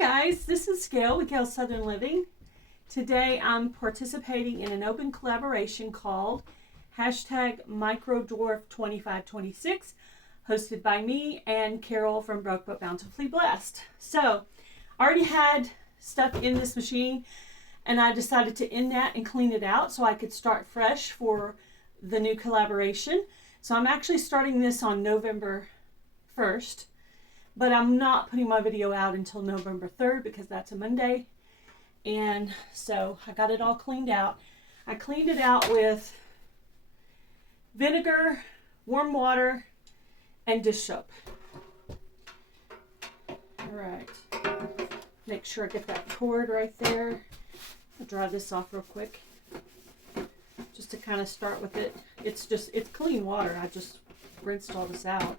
guys, this is Gail with Gail Southern Living. Today I'm participating in an open collaboration called #MicroDwarf2526, hosted by me and Carole from Broke But Bountifully Blessed. So I already had stuff in this machine and I decided to end that and clean it out so I could start fresh for the new collaboration. So I'm actually starting this on November 1st. But I'm not putting my video out until November 3rd because that's a Monday. And so I got it all cleaned out. I cleaned it out with vinegar, warm water, and dish soap. All right. Make sure I get that cord right there. I'll dry this off real quick. Just to kind of start with it. It's clean water. I just rinsed all this out.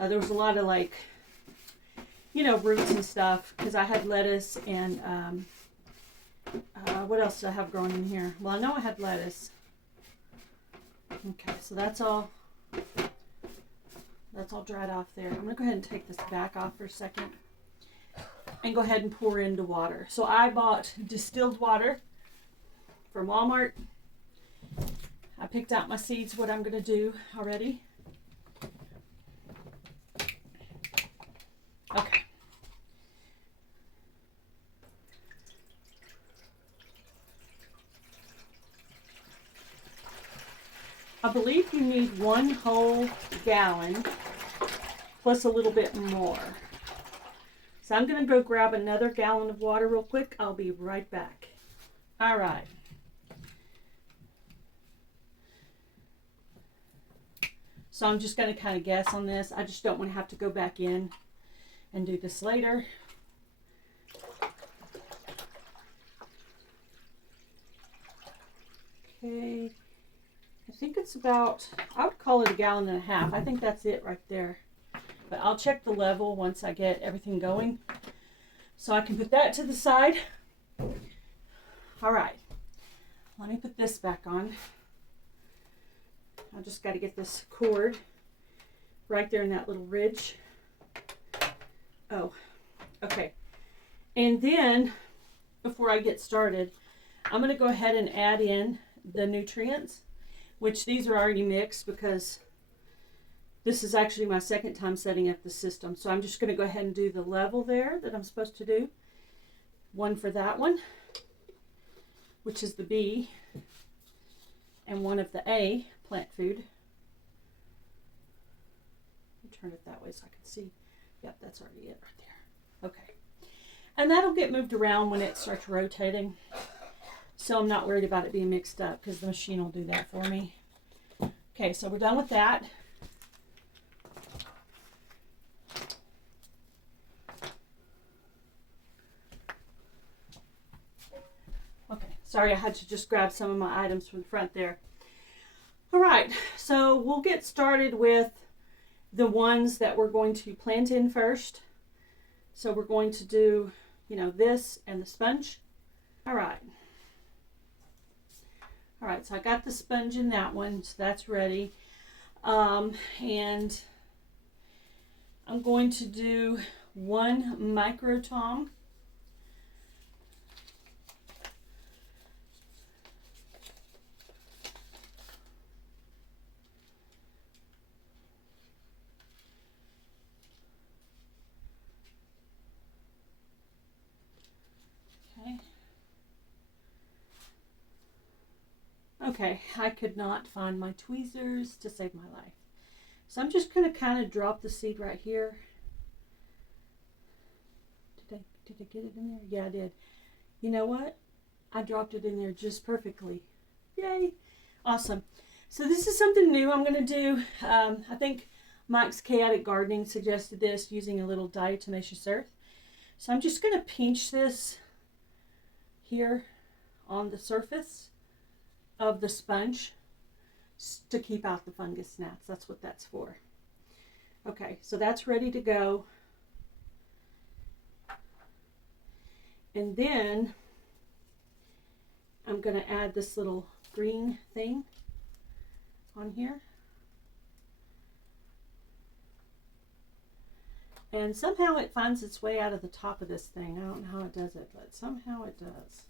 There was a lot of roots and stuff because I had lettuce and what else do I have growing in here? Well, I know I had lettuce. Okay, so that's all dried off there. I'm gonna go ahead and take this back off for a second and go ahead and pour into water. So I bought distilled water from Walmart. I picked out my seeds, what I'm gonna do already. Okay. I believe you need 1 whole gallon plus a little bit more. So I'm going to go grab another gallon of water real quick. I'll be right back. All right. So I'm just going to kind of guess on this. I just don't want to have to go back in and do this later. Okay. I think it's about, I would call it 1.5 gallons. I think that's it right there. But I'll check the level once I get everything going. So I can put that to the side. All right. Let me put this back on. I just got to get this cord right there in that little ridge. Oh, okay. And then, before I get started, I'm going to go ahead and add in the nutrients, which these are already mixed because this is actually my second time setting up the system. So I'm just going to go ahead and do the level there that I'm supposed to do. 1 for that one, which is the B, and 1 of the A, plant food. Let me turn it that way so I can see. Yep, that's already it right there. Okay. And that'll get moved around when it starts rotating. So I'm not worried about it being mixed up because the machine will do that for me. Okay, so we're done with that. Okay, sorry I had to just grab some of my items from the front there. All right, so we'll get started with the ones that we're going to plant in first. So we're going to do, this and the sponge. All right, so I got the sponge in that one, so that's ready. And I'm going to do 1 micro tom. Okay, I could not find my tweezers to save my life. So I'm just going to kind of drop the seed right here. Did I get it in there? Yeah, I did. You know what? I dropped it in there just perfectly. Yay! Awesome. So this is something new I'm going to do. I think Mike's Chaotic Gardening suggested this using a little diatomaceous earth. So I'm just going to pinch this here on the surface of the sponge to keep out the fungus gnats. That's what that's for. Okay, so that's ready to go. And then I'm going to add this little green thing on here. And somehow it finds its way out of the top of this thing. I don't know how it does it, but somehow it does.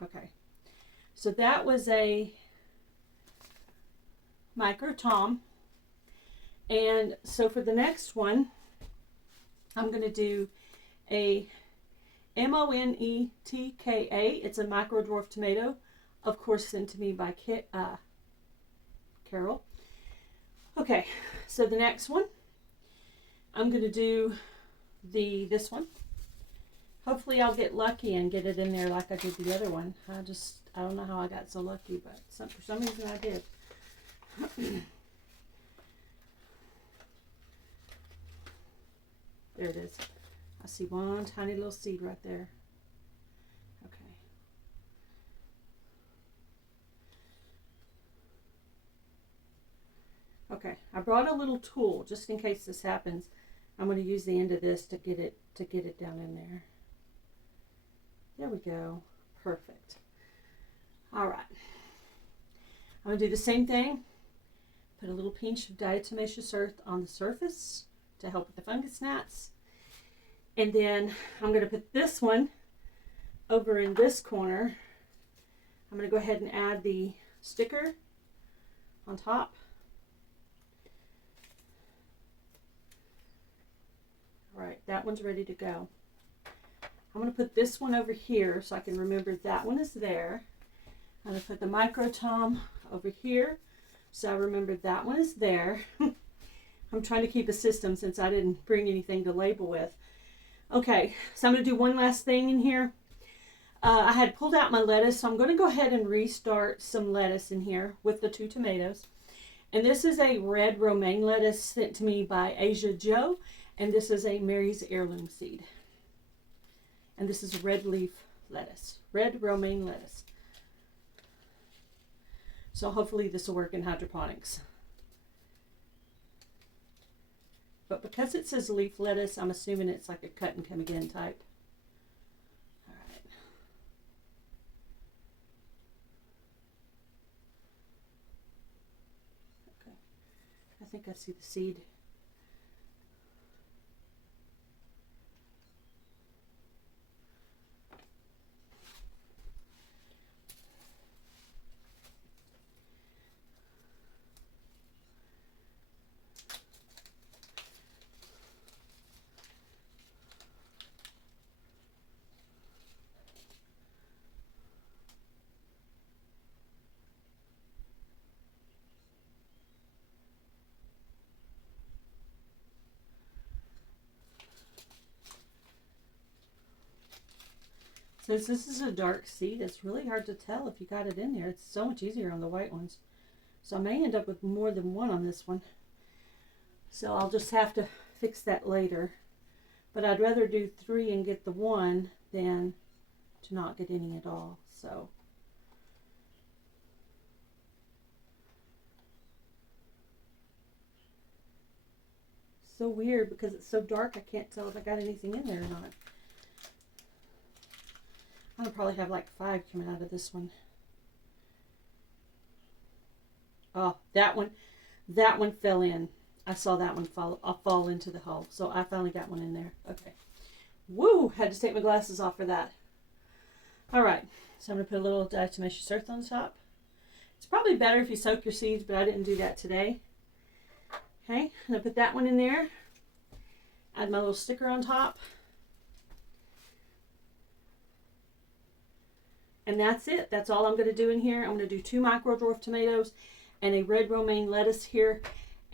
Okay, so that was a micro tom. And so for the next one, I'm going to do a Monetka. It's a micro dwarf tomato, of course sent to me by Carole. Okay, so the next one, I'm going to do this one. Hopefully I'll get lucky and get it in there like I did the other one. I don't know how I got so lucky, but for some reason I did. There it is. I see one tiny little seed right there. Okay. Okay, I brought a little tool just in case this happens. I'm going to use the end of this to get it down in there. There we go. Perfect. All right. I'm going to do the same thing. Put a little pinch of diatomaceous earth on the surface to help with the fungus gnats. And then I'm going to put this one over in this corner. I'm going to go ahead and add the sticker on top. All right, that one's ready to go. I'm going to put this one over here so I can remember that one is there. I'm going to put the micro tom over here so I remember that one is there. I'm trying to keep a system since I didn't bring anything to label with. Okay, so I'm going to do one last thing in here. I had pulled out my lettuce, so I'm going to go ahead and restart some lettuce in here with the 2 tomatoes. And this is a red romaine lettuce sent to me by Asia Joe, and this is a Mary's heirloom seed. And this is red leaf lettuce, red romaine lettuce. So hopefully this will work in hydroponics. But because it says leaf lettuce, I'm assuming it's like a cut and come again type. All right. Okay. I think I see the seed. Since this is a dark seed, it's really hard to tell if you got it in there. It's so much easier on the white ones. So I may end up with more than one on this one. So I'll just have to fix that later. But I'd rather do 3 and get the 1 than to not get any at all. So weird because it's so dark I can't tell if I got anything in there or not. I'll probably have like 5 coming out of this one. Oh, that one fell in. I saw that one fall into the hole. So I finally got one in there. Okay. Woo! Had to take my glasses off for that. All right. So I'm going to put a little diatomaceous earth on the top. It's probably better if you soak your seeds, but I didn't do that today. Okay. I'm going to put that one in there. Add my little sticker on top. And that's it. That's all I'm going to do in here. I'm going to do 2 micro dwarf tomatoes and a red romaine lettuce here.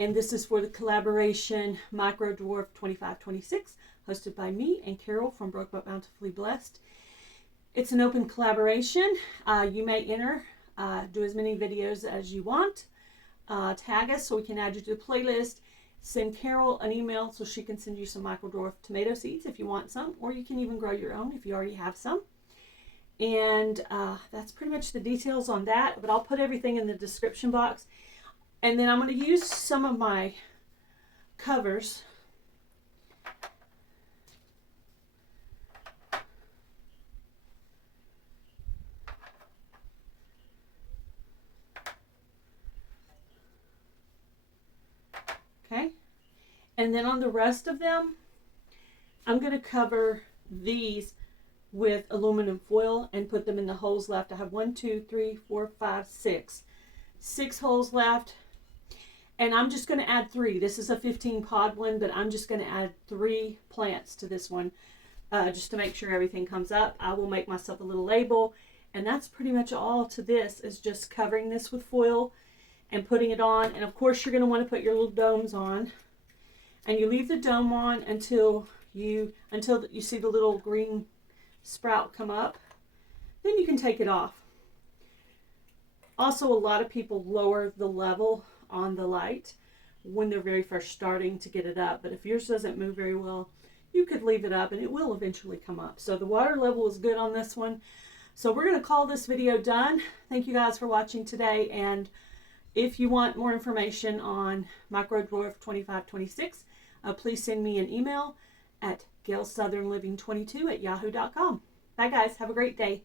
And this is for the collaboration Micro Dwarf 2526, hosted by me and Carole from Broke But Bountifully Blessed. It's an open collaboration. You may enter, do as many videos as you want. Tag us so we can add you to the playlist. Send Carole an email so she can send you some micro dwarf tomato seeds if you want some, or you can even grow your own if you already have some. And that's pretty much the details on that, but I'll put everything in the description box. And then I'm going to use some of my covers. And then on the rest of them, I'm going to cover these with aluminum foil and put them in the holes left. I have 1, 2, 3, 4, 5, 6. 6 holes left. And I'm just going to add 3. This is a 15 pod one, but I'm just going to add 3 plants to this one just to make sure everything comes up. I will make myself a little label. And that's pretty much all to this, is just covering this with foil and putting it on. And of course, you're going to want to put your little domes on. And you leave the dome on until you see the little green sprout come up. Then you can take it off. Also, a lot of people lower the level on the light when they're very first starting to get it up. But if yours doesn't move very well, you could leave it up and it will eventually come up. So the water level is good on this one. So we're going to call this video done. Thank you guys for watching today. And if you want more information on Micro Dwarf 2526, please send me an email at gailsouthernliving22@yahoo.com. Bye guys. Have a great day.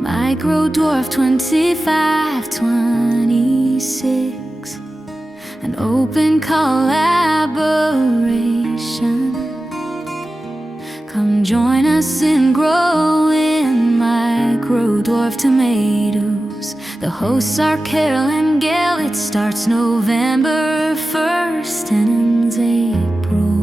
Micro Dwarf 2526, an open collaboration. Come join us in growing Micro Dwarf tomatoes. The hosts are Carole and Gail. It starts November 1st and ends April.